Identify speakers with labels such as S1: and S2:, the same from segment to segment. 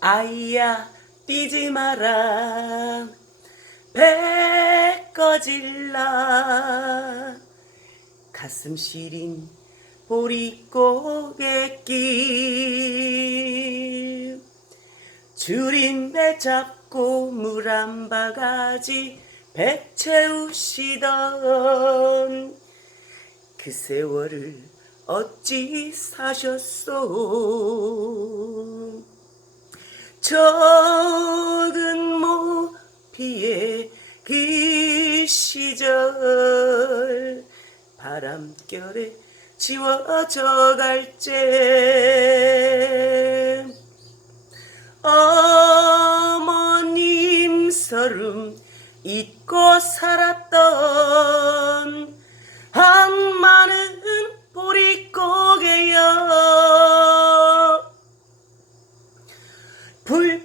S1: 아이야 뛰지 마라. 배 꺼질라 가슴 시린 보릿고개길. 줄인 배 잡고 물 한 바가지 배 채우시던 그 세월을 어찌 사셨소 적은 모피의 그 시절. 바람결에 지워져 갈째 어머님 서름 잊고 살았던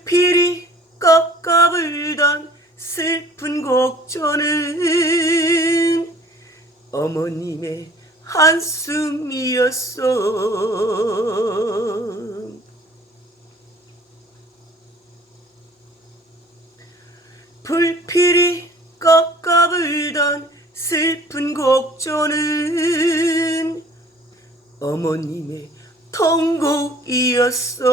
S1: 불필이 꺾어 불던 슬픈 곡조는 어머님의 한숨이었어 불필이 꺾어 불던 슬픈 곡조는 어머님의 통곡이었어